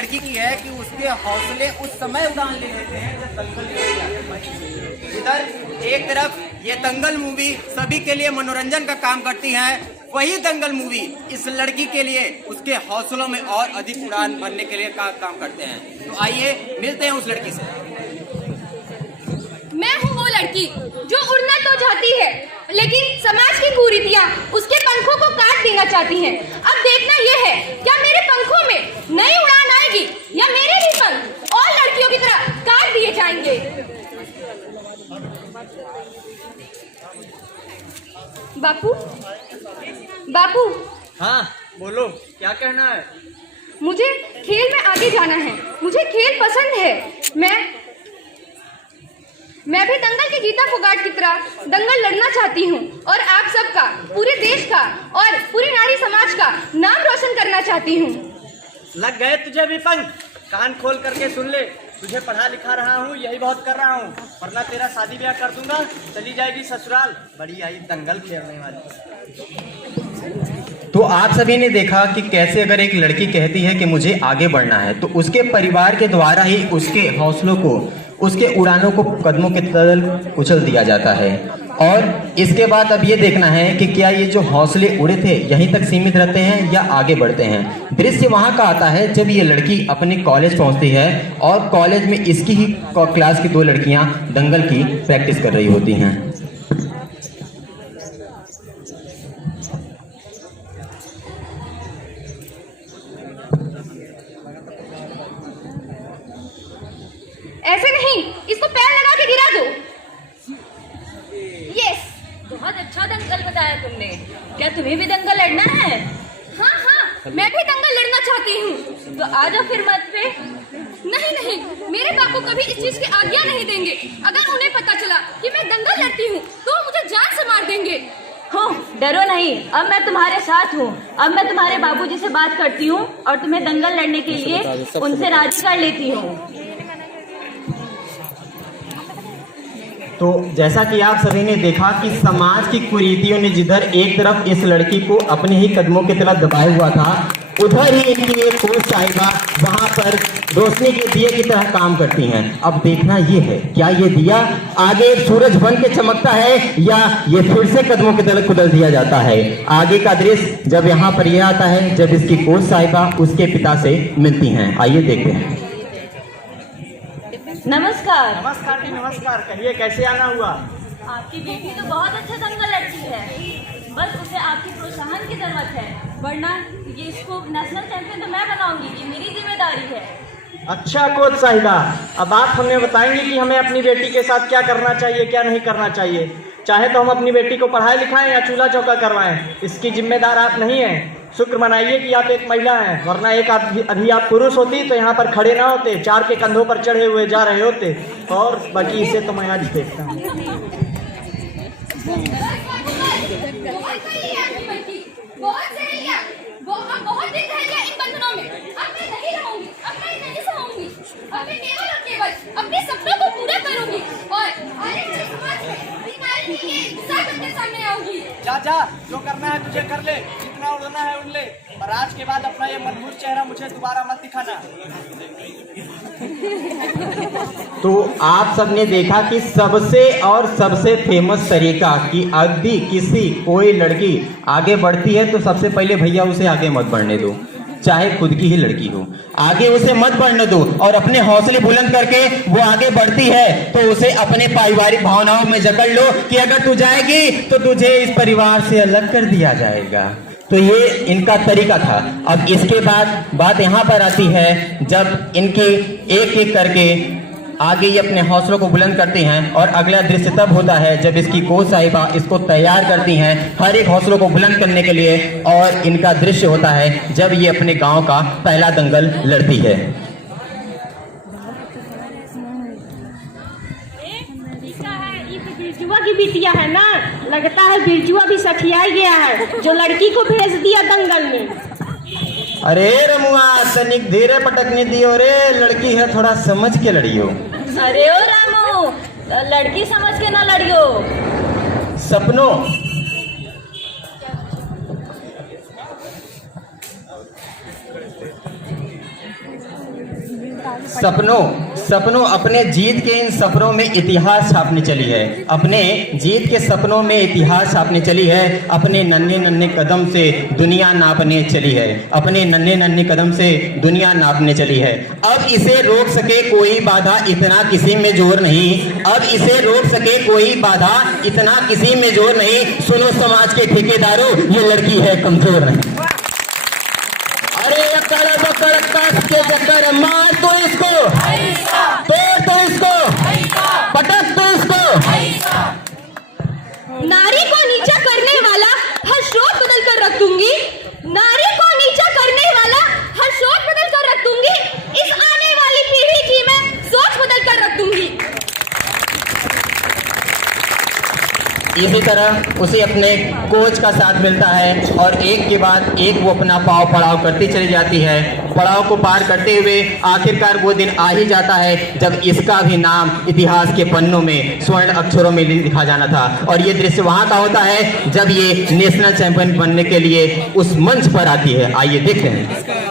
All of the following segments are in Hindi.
लड़की की है कि उसके हौसले उस समय उड़ान ले लेते हैं जब दंगल की इधर एक तरफ ये दंगल मूवी सभी के लिए मनोरंजन का काम करती है, वही दंगल मूवी इस लड़की के लिए उसके हौसलों में और अधिक उड़ान भरने के लिए काम करते हैं। तो आइए मिलते हैं उस लड़की से। मैं हूँ वो लड़की जो उड़ना तो चाहती है, लेकिन समाज की कुरीतियाँ उसके पंखों को काट देना चाहती हैं। अब देखना यह है, क्या मेरे पंखों में नई उड़ान आएगी या मेरे भी पंख और लड़कियों की तरह काट दिए जाएंगे। बापू, बापू। हाँ बोलो, क्या कहना है? मुझे खेल में आगे जाना है, मुझे खेल पसंद है। मैं भी दंगल के गीता फोगाट की तरह दंगल लड़ना चाहती हूँ और आप सबका, पूरे देश का और पूरे नारी समाज का नाम रोशन करना चाहती हूँ। लग गए तुझे भी पंख? कान खोल करके सुन ले, तुझे पढ़ा लिखा रहा हूँ, यही बहुत कर रहा हूँ, वरना तेरा शादी ब्याह कर दूंगा, चली जाएगी ससुराल, बड़ी आई दंगल खेलने वाली। तो आप सभी ने देखा कि कैसे अगर एक लड़की कहती है कि मुझे आगे बढ़ना है तो उसके परिवार के द्वारा ही उसके हौसलों को, उसके उड़ानों को कदमों के तल कुचल दिया जाता है। और इसके बाद अब ये देखना है कि क्या ये जो हौसले उड़े थे यहीं तक सीमित रहते हैं या आगे बढ़ते हैं। दृश्य वहाँ का आता है जब ये लड़की अपने कॉलेज पहुँचती है और कॉलेज में इसकी ही क्लास की 2 लड़कियाँ दंगल की प्रैक्टिस कर रही होती हैं। ऐसे नहीं, इसको पैर लगा के गिरा दो। यस, बहुत अच्छा दंगल बताया तुमने। क्या तुम्हें भी दंगल लड़ना है? हाँ हाँ, मैं भी दंगल लड़ना चाहती हूँ। तो आ जाओ फिर मत पे। नहीं नहीं, मेरे बापू कभी इस चीज की आज्ञा नहीं देंगे। अगर उन्हें पता चला कि मैं दंगल लड़ती हूँ तो वो मुझे जान से मार देंगे। हो, डरो नहीं, अब मैं तुम्हारे साथ हूँ। अब मैं तुम्हारे बाबूजी से बात करती हूँ और तुम्हें दंगल लड़ने के लिए उनसे राजी कर लेती हूँ। तो जैसा कि आप सभी ने देखा कि समाज की कुरीतियों ने जिधर एक तरफ इस लड़की को अपने ही कदमों की तरफ दबाया हुआ था, उधर ही इनकी एक कोच साहिबा वहां पर रोशनी के दिए की तरह काम करती हैं। अब देखना ये है, क्या ये दिया आगे एक सूरज बन के चमकता है या ये फिर से कदमों की तरफ कुचल दिया जाता है। आगे का दृश्य जब यहाँ पर यह आता है जब इसकी कोच साहिबा उसके पिता से मिलती हैं। आइए देखते हैं। नमस्कार। नमस्कार जी नमस्कार, कहिए कैसे आना हुआ? आपकी बेटी तो बहुत अच्छा दंगल लड़ती है, बस उसे आपकी प्रोत्साहन की जरूरत है, वरना ये इसको नेशनल चैंपियन तो मैं बनाऊंगी, ये मेरी जिम्मेदारी है। अच्छा कोच साहिबा, अब आप हमें बताएंगे कि हमें अपनी बेटी के साथ क्या करना चाहिए, क्या नहीं करना चाहिए। चाहे तो हम अपनी बेटी को पढ़ाई लिखाएं या चूल्हा चौका करवाएं, इसकी जिम्मेदार आप नहीं हैं। शुक्र मनाइए कि आप एक महिला हैं, वरना एक अभी आप पुरुष होती तो यहाँ पर खड़े ना होते, 4 के कंधों पर चढ़े हुए जा रहे होते। और बाकी इसे तो मैं आज देखता हूँ। बहुत दिन रह गया इन बंधनों में। अब मैं नहीं रहूंगी, अब मैं नहीं सहूंगी। अब मैं केवल और केवल अपने सपनों को पूरा करूंगी और आने वाले समाज में बीमारी के लिए इंसाफ के सामने आऊंगी। जा जा, जो करना है तुझे कर ले, जितना उड़ना है उड़ ले, पर आज के बाद अपना ये मनहूस चेहरा मुझे दोबारा मत दिखाना। तो आप सबने देखा कि सबसे फेमस तरीका कि यदि किसी कोई लड़की आगे बढ़ती है तो सबसे पहले भैया उसे आगे मत बढ़ने दो, चाहे खुद की ही लड़की हो, आगे उसे मत बढ़ने दो। और अपने हौसले बुलंद करके वो आगे बढ़ती है तो उसे अपने पारिवारिक भावनाओं में जकड़ लो कि अगर तू जाएगी तो तुझे इस परिवार से अलग कर दिया जाएगा। तो ये इनका तरीका था। अब इसके बाद बात यहाँ पर आती है जब इनके एक एक करके आगे ये अपने हौसलों को बुलंद करती हैं और अगला दृश्य तब होता है जब इसकी कोच साहिबा इसको तैयार करती हैं हर एक हौसलों को बुलंद करने के लिए। और इनका दृश्य होता है जब ये अपने गांव का पहला दंगल लड़ती है। बिरजुआ की बिटिया है ना, लगता है बिरजुआ भी सखिया गया है जो लड़की को भेज दिया दंगल में। अरे रमुआ, तनिक धीरे पटकने दियो रे, लड़की है थोड़ा समझ के लड़ियो। अरे ओ रामू, लड़की समझ के ना लड़ियो। सपनों सपनों अपने जीत के इन सफरों में इतिहास छापने चली है। अपने जीत के सपनों में इतिहास छापने चली है। अपने नन्हे नन्हे कदम से दुनिया नापने चली है। अपने नन्हे नन्हे कदम से दुनिया नापने चली है। अब इसे रोक सके कोई बाधा, इतना किसी में जोर नहीं। अब इसे रोक सके कोई बाधा, इतना किसी में जोर नहीं। सुनो समाज के ठेकेदारों, ये लड़की है कमजोर नहीं। अरे अकड़ बकड़ कस के चक्कर मार तो इसको, तोड़ तो इसको, पटक तो इसको। नारी को नीचा करने वाला हर स्रोत बदल कर रख दूंगी। नारी को नीचा करने वाला हर स्रोत बदल कर रख दूंगी। इस आने वाली पीढ़ी की मैं सोच बदल कर रख दूंगी। इसी तरह उसे अपने कोच का साथ मिलता है और एक के बाद एक वो अपना पड़ाव करती चली जाती है। पड़ाव को पार करते हुए आखिरकार वो दिन आ ही जाता है जब इसका भी नाम इतिहास के पन्नों में स्वर्ण अक्षरों में लिखा जाना था। और ये दृश्य वहां का होता है जब ये नेशनल चैंपियन बनने के लिए उस मंच पर आती है। आइए देखते हैं।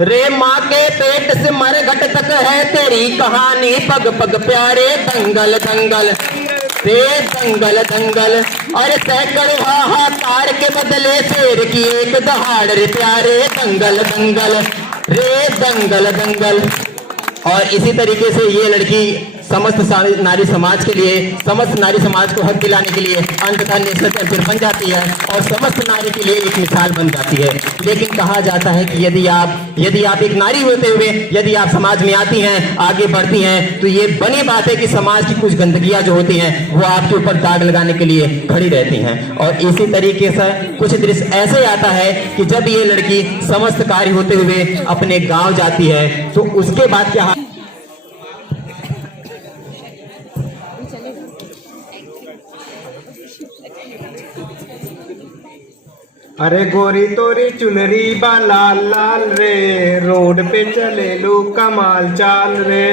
रे माँ के पेट से मरघट तक है तेरी कहानी, पग पग प्यारे दंगल दंगल रे दंगल दंगल। अरे सैकड़ों हाहाकार के बदले शेर की एक दहाड़ रे प्यारे दंगल दंगल रे दंगल दंगल। और इसी तरीके से ये लड़की समस्त नारी समाज के लिए, समस्त नारी समाज को हक दिलाने के लिए अंततः नेशनल चैंपियन बन जाती है और समस्त नारी के लिए एक मिसाल बन जाती है। लेकिन कहा जाता है कि यदि आप एक नारी होते हुए यदि आप समाज में आती हैं, आगे बढ़ती हैं, तो ये बनी बात है कि समाज की कुछ गंदगियां जो होती हैं वो आपके ऊपर दाग लगाने के लिए खड़ी रहती हैं। और इसी तरीके से कुछ दृश्य ऐसे आता है कि जब ये लड़की समस्त कार्य होते हुए अपने गाँव जाती है तो उसके बाद क्या। अरे गोरी तोरी चुनरी बा लाल लाल रे, रोड पे चले लो कमाल चाल रे।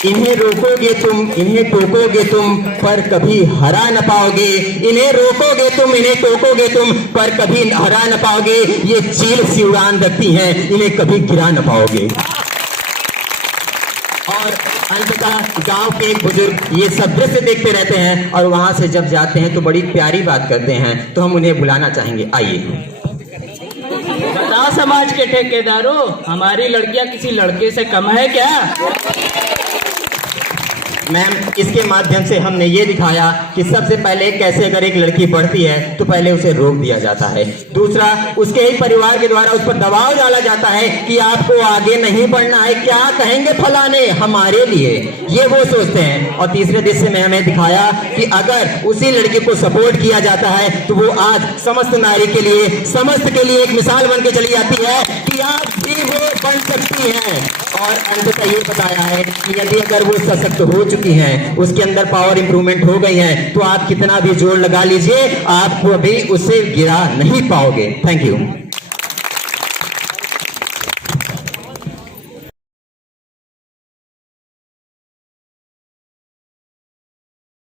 इन्हें रोकोगे तुम, इन्हें टोकोगे तुम, पर कभी हरा न पाओगे। इन्हें रोकोगे तुम, इन्हें टोकोगे तुम, पर कभी हरा न पाओगे। ये चील सी उड़ान रखती हैं, इन्हें कभी गिरा न पाओगे। और अंततः गांव के बुजुर्ग ये सब दृश्य देखते रहते हैं और वहां से जब जाते हैं तो बड़ी प्यारी बात करते हैं। तो हम उन्हें बुलाना चाहेंगे। आइए। बताओ समाज के ठेकेदारों, हमारी लड़कियां किसी लड़के से कम है क्या? मैम, इसके माध्यम से हमने ये दिखाया कि सबसे पहले कैसे अगर एक लड़की बढ़ती है तो पहले उसे रोक दिया जाता है। दूसरा, उसके ही परिवार के द्वारा उस पर दबाव डाला जाता है कि आपको आगे नहीं बढ़ना है, क्या कहेंगे फलाने हमारे लिए, ये वो सोचते हैं। और तीसरे दृश्य में हमें दिखाया कि अगर उसी लड़की को सपोर्ट किया जाता है तो वो आज समस्त नारी के लिए, समस्त के लिए एक मिसाल बन के चली जाती है कि आप भी वो बन सकती हैं। और अंततः ये बताया है कि यदि अगर वो सशक्त हो चुकी हैं, उसके अंदर पावर इंप्रूवमेंट हो गई है, तो आप कितना भी जोर लगा लीजिए, आप कभी उसे गिरा नहीं पाओगे। Thank you.